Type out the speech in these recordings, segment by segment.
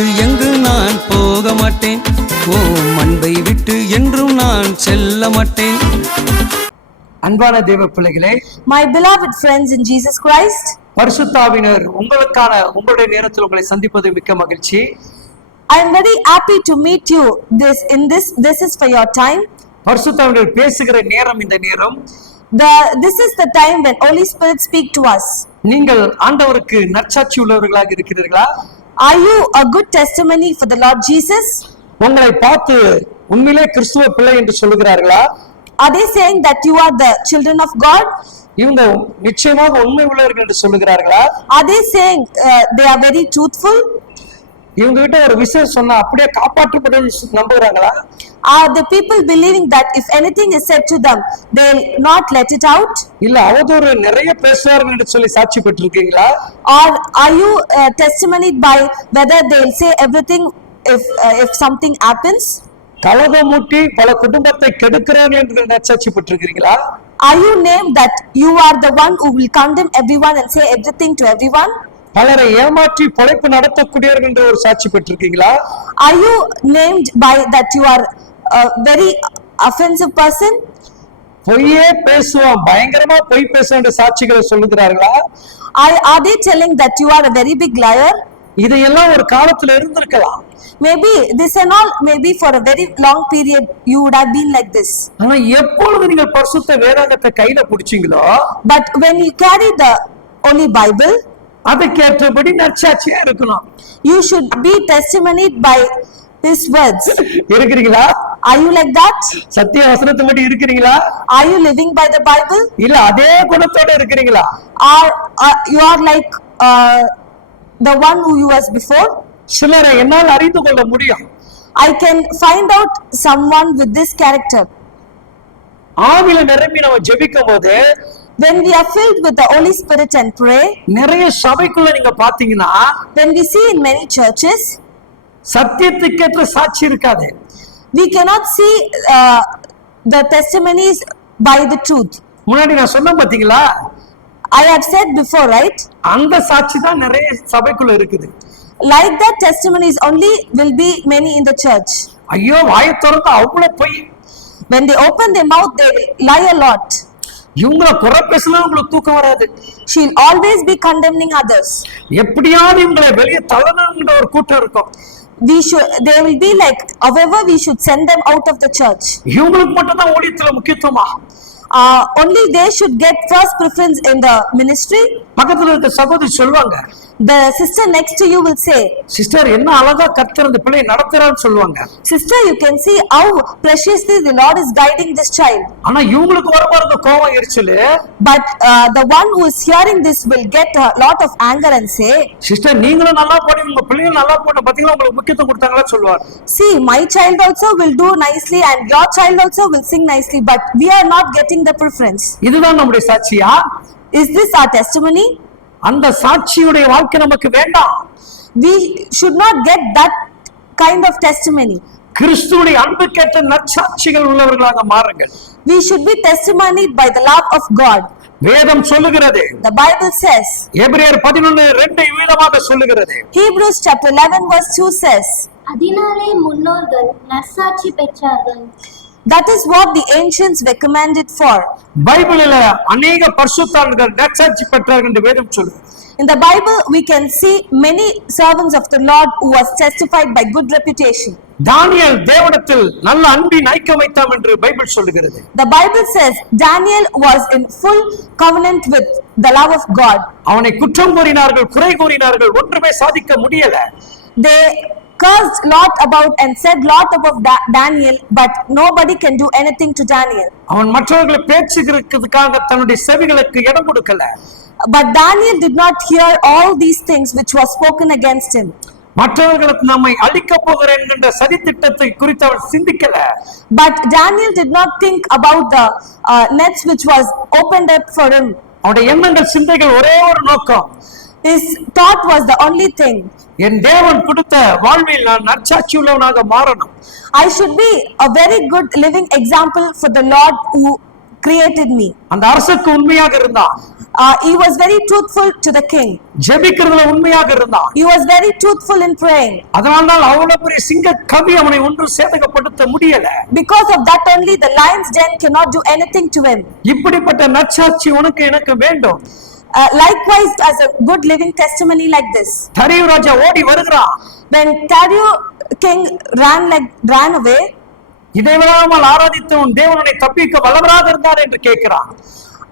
விட்டு எங்கு நான் போக மாட்டேன்? ஓ அன்பை விட்டு என்றும் நான் செல்ல மாட்டேன். அன்பான தேவ பிள்ளைகளே my beloved friends in Jesus Christ பரிசுத்தாவினர் உங்களுக்கான உங்களுடைய நேரத்தில் உங்களை சந்திப்பது மிக்க மகிழ்ச்சி. I am very happy to meet you this in this this is for your time. பரிசுத்தாவினர் பேசுகிற நேரம் இந்த நேரம். The this is the time when holy spirit speak to us. நீங்கள் ஆண்டவருக்கு நற்சாட்சி உள்ளவர்களாக இருக்கிறீர்களா? Are you a good testimony for the Lord Jesus? உங்களை பார்த்து உண்மையிலே கிறிஸ்துவ பிள்ளை என்று சொல்லுகிறார்களா Are they saying that you are the children of God? இவங்க நிச்சயமாக உண்மை உள்ளவர்கள் என்று சொல்லுகிறார்களா Are they saying uh, they are very truthful? இவங்க கிட்ட ஒரு விஷயம் சொன்னா அப்படியே காப்பாற்றப்படும் நம்புகிறாங்களா Are the people believing that if anything is said to them, they'll not let it out? இல்ல அவதூறு நிறைய பேசுவார்கள் என்று சொல்லி சாட்சி பெற்றிருக்கீங்களா Or are you uh, testimonied by whether they'll say everything if uh, if something happens? கலகம் மூட்டி பல குடும்பத்தை கெடுக்கிறார்கள் என்று நற்சாட்சி பெற்றிருக்கிறீங்களா Are you named that you are the one who will condemn everyone and say everything to everyone? பலரை ஏமாற்றி பொழைப்பு நடத்தக்கூடியவர்கள் என்று ஒரு சாட்சி பெற்றிருக்கீங்களா you named by that you are a very offensive person? பொய்யே பேசுவான் பயங்கரமா பொய் பேசுவான் என்ற சாட்சிகளை சொல்லுகிறார்களா Are, are they telling that you are a very big liar? இதையெல்லாம் ஒரு காலத்துல இருந்திருக்கலாம் Maybe this and all, maybe for a very long period you would have been like this. ஆனா எப்பொழுது நீங்கள் பரிசுத்த வேதாகத்தை கையில பிடிச்சீங்களோ But when you carry the Holy Bible, அதுக்கேற்றபடி நற்சாட்சியா இருக்கணும் you should be testimonied by His words. இருக்கிறீங்களா Are you like that? சத்திய வசனத்தை மட்டும் இருக்கிறீங்களா Are you living by the Bible? இல்ல அதே குணத்தோட இருக்கிறீங்களா uh, you are like uh, the one who you was before? சிலரை என்னால் அறிந்து கொள்ள முடியும் I can find out someone with this character. ஆவில நிரம்பி நம்ம ஜெபிக்கும் போது When we are filled with the Holy Spirit and pray, நிறைய சபைக்குள்ள நீங்க பாத்தீங்கன்னா when we see in many churches, சத்தியத்துக்கேற்ற சாட்சி இருக்காது we cannot see uh, the testimonies by the truth. முன்னாடி நான் சொன்ன பாத்தீங்களா I have said before, right? அந்த சாட்சி தான் நிறைய சபைக்குள்ள இருக்குது Like that, testimonies only will be many in the church. ஐயோ வாயை திறந்து அவ்வளவு பொய் When they open their mouth, they lie a lot. இவங்கள குறை பேசினா உங்களுக்கு தூக்கம் வராது She'll always be condemning others. எப்படியாவது இவங்களை வெளியே தள்ளணுங்கிற ஒரு கூட்டம் இருக்கும் We should, they will be like, however, we should send them out of the church. இவங்களுக்கு மட்டும் தான் ஊழியத்துல முக்கியத்துவமா Uh, only they should get first preference in the ministry. பக்கத்துல இருக்க சகோதரி சொல்லுவாங்க The sister next to you will say, sister என்ன அழகா கர்த்தர் அந்த பிள்ளையை நடத்துறான்னு சொல்லுவாங்க Sister, you can see how preciously the Lord is guiding this child. ஆனா இவங்களுக்கு வர பாருங்க கோவம் எரிச்சலு But uh, the one who is hearing this will get a lot of anger and say, sister நீங்களும் நல்லா போடி உங்க பிள்ளைங்க நல்லா போட்ட பாத்தீங்களா உங்களுக்கு முக்கியத்துவம் கொடுத்தாங்களா சொல்லுவார் See, my child also will do nicely and your child also will sing nicely, but we are not getting the preference. இதுதான் நம்முடைய சாட்சியா Is this our testimony? அந்த சாட்சியுடைய வாழ்க்கை நமக்கு வேண்டாம். We should not get that kind of testimony. கிறிஸ்துவுடைய அன்புக்கேற்ற நற்சாட்சிகள் உள்ளவர்களாக மாறுங்கள். We should be testimonied by the love of God. வேதம் சொல்லுகிறது. The Bible says, எபிரேயர் பதினொன்னு ரெண்டு வீதமாக சொல்லுகிறது. Hebrews chapter 11 verse 2 says, அதனாலே முன்னோர்கள் நற்சாட்சி பெற்றார்கள். That is what the ancients were commanded for. பைபிளில் அநேக பரிசுத்தாளர்கள் நற்சாட்சி பெற்றார்கள் என்று வேதம் சொல்லுகிறது In the Bible, we can see many servants of the Lord who was testified by good reputation. Daniel தேவனத்தில் நல்ல அன்பின் ஐக்கியம் வைத்தாம் என்று பைபிள் சொல்லுகிறது The Bible says Daniel was in full covenant with the love of God. அவனை குற்றம் கூறினார்கள் குறை கூறினார்கள் ஒன்றுமே சாதிக்க முடியல They cursed lot about and said lot about Da- Daniel, but nobody can do anything to Daniel. அவன் மற்றவர்களை பேச்சுக்கிறதுக்காக தன்னுடைய செவிகளுக்கு இடம் கொடுக்கல But Daniel did not hear all these things which was spoken against him. மற்றவர்களுக்கு நம்மை அழிக்க போகிறேன் என்ற சதி திட்டத்தை குறித்து அவன் சிந்திக்கல But Daniel did not think about the uh, nets which was opened up for him. அவனுடைய எண்ணங்கள் சிந்தைகள் ஒரே ஒரு நோக்கம் His thought was the only thing. என் தேவன் கொடுத்த வாழ்வில் நான் நற்சாட்சி உள்ளவனாக மாறணும் I should be a very good living example for the Lord who created me. அந்த அரசுக்கு உண்மையாக இருந்தான் Uh, he was very truthful to the king. ஜெபிக்கிறதுல உண்மையாக இருந்தான் He was very truthful in praying. அதனால்தான் அவ்வளவு பெரிய சிங்க கவி அவனை ஒன்றும் சேதகப்படுத்த முடியல Because of that only the lion's den cannot do anything to him. இப்படிப்பட்ட நற்சாட்சி உனக்கு எனக்கு வேண்டும் Uh, likewise, as a good living testimony like this, தரியு ராஜா ஓடி வருகிறான் when Dario king ran like ran away, இடைவிடாமல் ஆராதித்த உன் தேவனை தப்பிக்க வல்லவராக இருந்தார் என்று கேட்கிறான்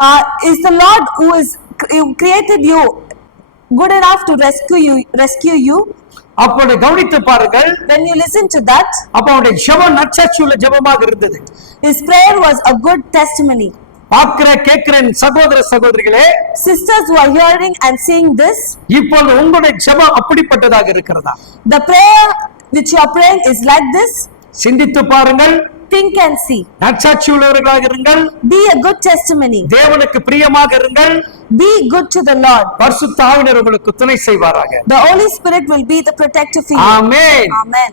uh, is the Lord who is who created you good enough to rescue you rescue you? அப்படி கவனித்து பாருங்கள் When you listen to that, அப்ப அவனுடைய ஜெபம் நற்சாட்சி உள்ள ஜெபமாக இருந்தது his prayer was a good testimony. பார்க்கிற கேட்கிறேன் சகோதர சகோதரிகளே Sisters who are hearing and seeing this, இப்பொழுது உங்களுடைய ஜெபம் அப்படிப்பட்டதாக இருக்கிறதா the prayer which you are praying is like this. சிந்தித்து பாருங்கள் Think and see. நற்சாட்சி உள்ளவர்களாக இருங்கள் Be a good testimony. தேவனுக்கு பிரியமாக இருங்கள் Be good to the Lord. பரிசுத்த ஆவினர் உங்களுக்கு துணை செய்வாராக The Holy Spirit will be the protector for you. Amen Amen.